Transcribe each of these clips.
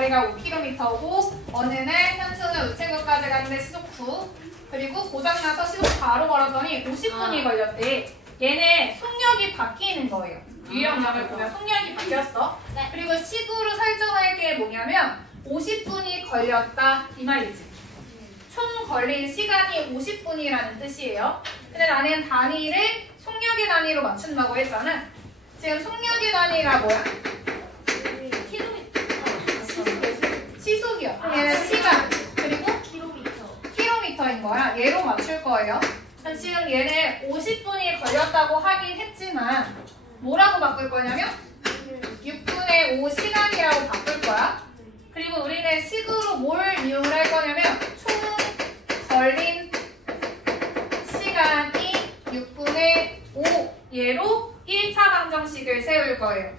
거리가 5km고 어느 날 현수는 우체국까지 가는데 시속 9 그리고 고장나서 시속 4로 걸었더니 50분이 걸렸대. 얘는 속력이 바뀌는 거예요. 유형력을 보면 속력이 바뀌었어. 그리고 시구로 설정할 게 뭐냐면 50분이 걸렸다 이 말이지. 총 걸린 시간이 50분이라는 뜻이에요. 근데 나는 단위를 속력의 단위로 맞춘다고 했잖아. 지금 속력의 단위가 뭐야? 시속이요. 얘는 시간 그리고 킬로미터인 거야. 얘로 맞출 거예요. 그럼 지금 얘는 50분이 걸렸다고 하긴 했지만 뭐라고 바꿀 거냐면 6분의 5 시간이라고 바꿀 거야. 그리고 우리는 식으로 뭘 이용을 할 거냐면 총 걸린 시간이 6분의 5 얘로 1차 방정식을 세울 거예요.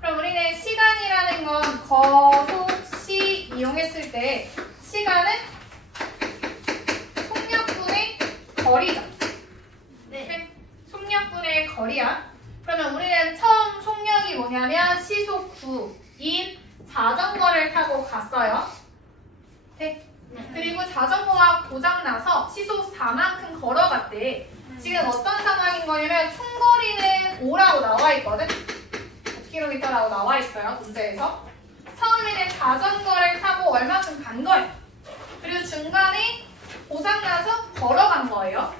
그럼 우리는 시간이라는 건 거속시 이용했을 때 시간은 속력분의 거리죠. 네. 속력분의 거리야. 그러면 우리는 처음 속력이 뭐냐면 시속 9인 자전거를 타고 갔어요. 네. 그리고 자전거가 고장나서 시속 4만큼 걸어갔대. 지금 어떤 상황인 거냐면 총거리는 5라고 나와 있거든. 5km라고 나와 있어요. 문제에서. 처음에는 자전거를 타고 얼마큼 간 거예요. 그리고 중간에 고장나서 걸어간 거예요.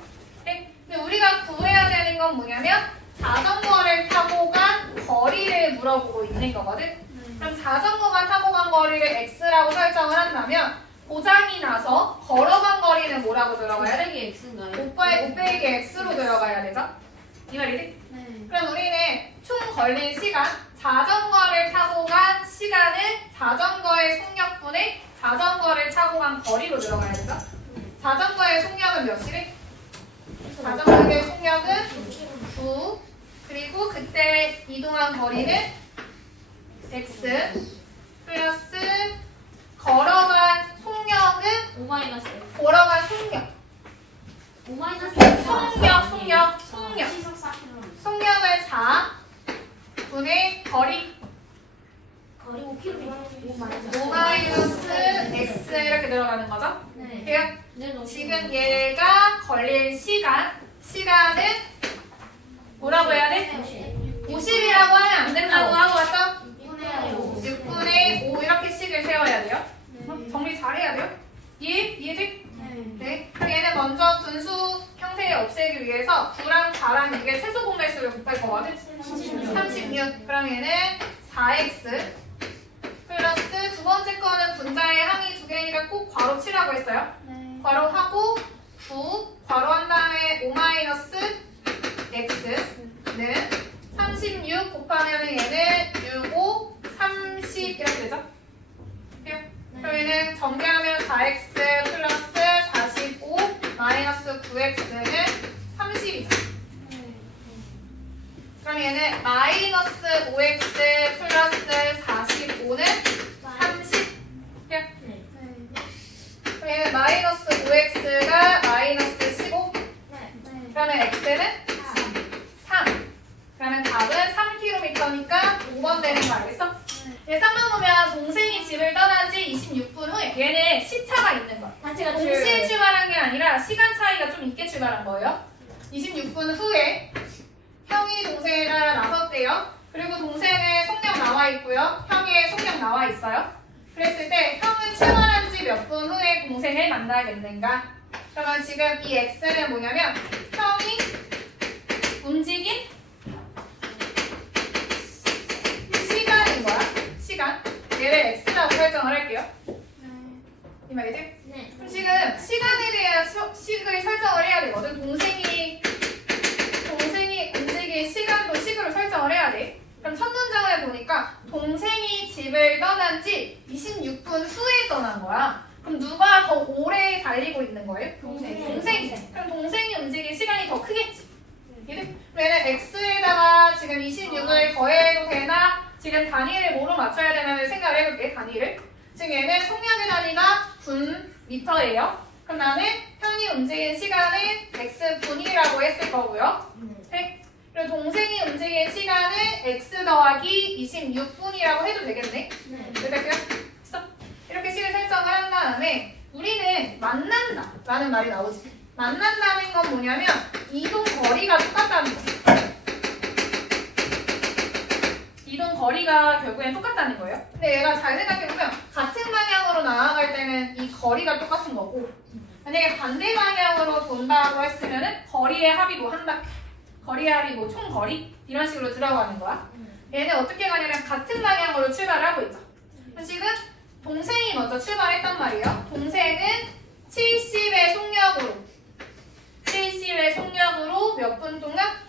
네? 근데 우리가 구해야 되는 건 뭐냐면 자전거를 타고 간 거리를 물어보고 있는 거거든. 그럼 자전거가 타고 간 거리를 x라고 설정을 한다면 고장이 나서 걸어간 거리는 뭐라고 들어가야 돼? 5빼기 x인가요? 5 빼기 x로 들어가야 되죠? 이 말이지? 네. 그럼 우리는 총 걸린 시간, 자전거를 타고 간 시간은 자전거의 속력분의 자전거를 타고 간 거리로 들어가야 되죠? 자전거의 속력은 몇이래? 자전거의 속력은 9. 그리고 그때 이동한 거리는 x 플러스 걸어간 속력은 5 마이너스 걸어간 속력. 5 마이너스 속력. 시속 4km. 속력은 4 분의 거리 거리 5km. 5 마이너스 5 마이너스 x 이렇게 들어가는 거죠? 네. 돼요? 네, 너무 지금 얘가 걸린 시간은 뭐라고 해야 돼? 50이라고 하면 안 된다고 하고 왔죠? 6분의 5 이렇게 식을 세워야 돼요. 정리 잘해야 돼요. 이해돼? 네. 그럼 얘는 먼저 분수 형태를 없애기 위해서 9랑 4랑 이게 최소 공배수를 곱할 거거든. 36. 그럼 얘는 4x 플러스 두 번째 거는 분자의 항이 두 개니까 꼭 괄호 치라고 했어요. 괄호하고 9 괄호한 다음에 5 마이너스 x는 36 곱하면 얘는 6, 5, 30 이렇게 되죠? 그럼 얘는 전개하면 4x 플러스 45 마이너스 9x는 30이죠. 그럼 얘는 마이너스 5x 플러스 45는 30. 그럼 얘는 마이너스 5x가 마이너스 15. 그러면 x는 3. 그러면 답은 3km니까 5번 되는 거 알겠어? 얘 3번 보면 동생이 집을 떠난 지 26분 후에 얘는 시차가 있는 거야. 동시에 출발한 게 아니라 시간 차이가 좀 있게 출발한 거예요. 26분 후에 형이 동생을 따라 나섰대요. 그리고 동생의 속력 나와 있고요. 형의 속력 나와 있어요. 그랬을 때 형은 출발한 지 몇 분 후에 동생을 만나겠는가? 그러면 지금 이 x는 뭐냐면 형이 움직인 시간인 거야. 시간. 얘를 x라고 설정을 할게요. 이 말이지? 네. 그럼 지금 시간에 대한 식을 설정을 해야 되거든. 동생이 움직인 시간도 식으로 설정을 해야 돼. 그럼 첫 문장을 보니까 동생이 집을 떠난 지 26분 후에 떠난 거야. 그럼 누가 더 오래 달리고 있는 거예요? 동생이. 그럼 동생이 움직인 시간이 더 크겠지. 그럼 얘는 x에다가 지금 26을 더해도 되나? 지금 단위를 뭐로 맞춰야 되나 생각을 해볼게. 단위를. 지금 얘는 속력의 단위가 분 미터예요. 그럼 나는 형이 움직인 시간은 x분이라고 했을 거고요. 네. 그리고 동생이 움직인 시간은 x 더하기 26분이라고 해도 되겠네. 됐어요? 됐어? 이렇게 식을 설정을 한 다음에 우리는 만난다 라는 말이 나오지. 만난다는 건 뭐냐면 이동 거리가 똑같다는 거지. 이동 거리가 결국엔 똑같다는 거예요. 근데 얘가 잘 생각해보면 같은 방향으로 나아갈 때는 이 거리가 똑같은 거고 만약에 반대 방향으로 돈다고 했으면은 거리의 합이 뭐 한 바퀴, 거리의 합이 뭐 총 거리 이런 식으로 들어가는 거야. 얘는 어떻게 가냐면 같은 방향으로 출발을 하고 있죠. 그럼 지금 동생이 먼저 출발했단 말이에요. 동생은 70의 속력으로 몇 분 동안?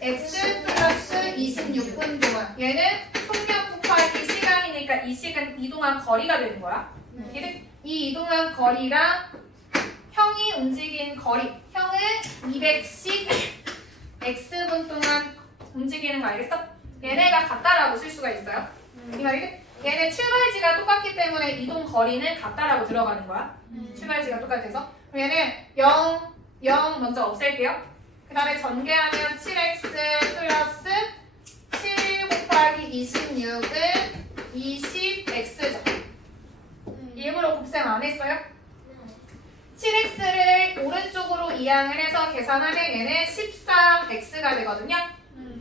x 플러스 26분 동안. 얘는 속력 곱하기 시간이니까 이 시간 이동한 거리가 되는 거야. 이 이동한 거리랑 형이 움직인 거리. 형은 210 x분 동안 움직이는 거 알겠어? 얘네가 같다라고 쓸 수가 있어요. 이 말이지? 얘네 출발지가 똑같기 때문에 이동 거리는 같다라고 들어가는 거야. 출발지가 똑같아서. 그럼 얘는 0 먼저 없앨게요. 그 다음에 전개하면 7x 플러스 7 곱하기 26은 20x죠. 일부러 곱셈 안 했어요? 7x를 오른쪽으로 이항을 해서 계산하면 얘는 13x가 되거든요.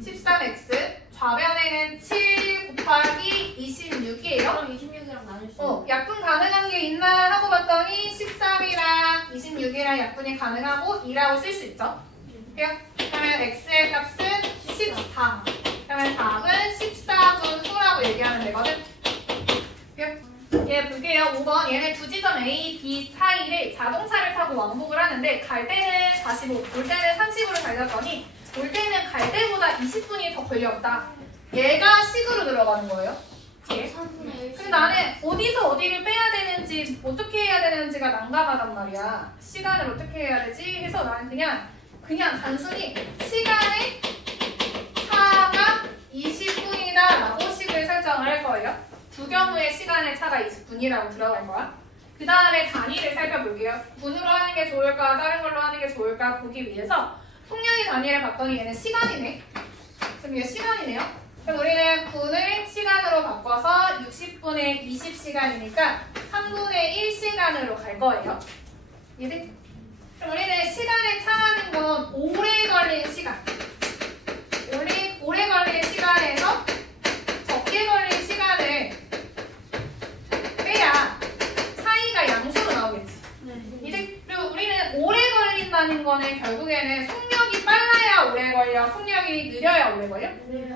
13x 좌변에는 7 곱하기 26이에요. 그럼 26이랑 나눌 수 약분 가능한 게 있나 하고 봤더니 13이랑 26이랑 약분이 가능하고 2라고 쓸 수 있죠. 그러면 x의 값은 14. 그러면 답은 14분 후라고 얘기하면 되거든. 얘 볼게요. 5번 얘네 두 지점 A, B 사이를 자동차를 타고 왕복을 하는데 갈 때는 45, 올 때는 30으로 달렸더니 올 때는 갈 때보다 20분이 더 걸렸다. 얘가 식으로 들어가는 거예요. 예. 근데 나는 어디서 어디를 빼야 되는지 어떻게 해야 되는지가 난감하단 말이야. 시간을 어떻게 해야 되지? 해서 나는 그냥 단순히 시간의 차가 20분이다 라고 식을 설정을 할 거예요. 두 경우의 시간의 차가 20분이라고 들어갈 거야. 그 다음에 단위를 살펴볼게요. 분으로 하는 게 좋을까 다른 걸로 하는 게 좋을까 보기 위해서 속력의 단위를 봤더니 얘는 시간이네. 지금 얘 시간이네요. 그럼 우리는 분을 시간으로 바꿔서 60분의 20시간이니까 3분의 1시간으로 갈 거예요. 이해돼? 그럼 우리는 시간을 차하는 건 오래 걸린 시간. 오래 걸린 시간에서 적게 걸린 시간을 빼야 차이가 양수로 나오겠지. 이제 그리고 우리는 오래 걸린다는 거는 결국에는 속력이 빨라야 오래 걸려, 속력이 느려야 오래 걸려?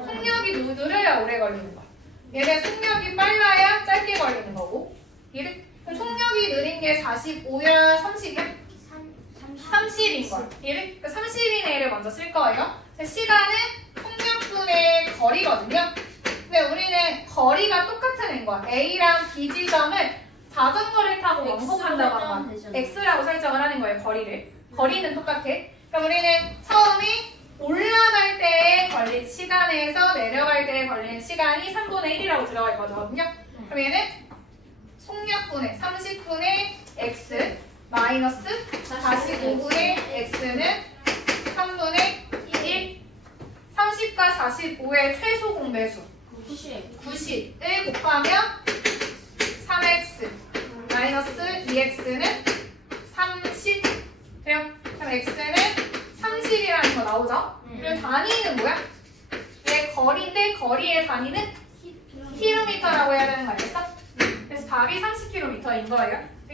속력이 느려야 오래 걸리는 거야. 얘는 속력이 빨라야 짧게 걸리는 거고. 그럼 속력이 느린 게 45야, 30이야? 30인 거야. 얘를 30인 애를 먼저 쓸 거예요. 시간은 속력분의 거리거든요. 근데 우리는 거리가 똑같은 애인 거야. A랑 B 지점을 자전거를 타고 왕복한다고 하면 X라고 설정을 하는 거예요. 거리는 똑같아. 그럼 우리는 처음에 올라갈 때 걸린 시간에서 내려갈 때 걸린 시간이 3분의 1이라고 들어갈 거거든요. 그럼 얘는 속력분의 30분의 X 마이너스 45분의 X는 3분의 1 30과 45의 최소 공배수 90을 곱하면 3x 마이너스 2x는 30 돼요? 그럼 x는 30이라는 거 나오죠? 그리고 단위는 뭐야? 얘 거리인데 거리의 단위는 km라고 해야 되는 거 알겠어? 그래서 답이 30km인 거예요.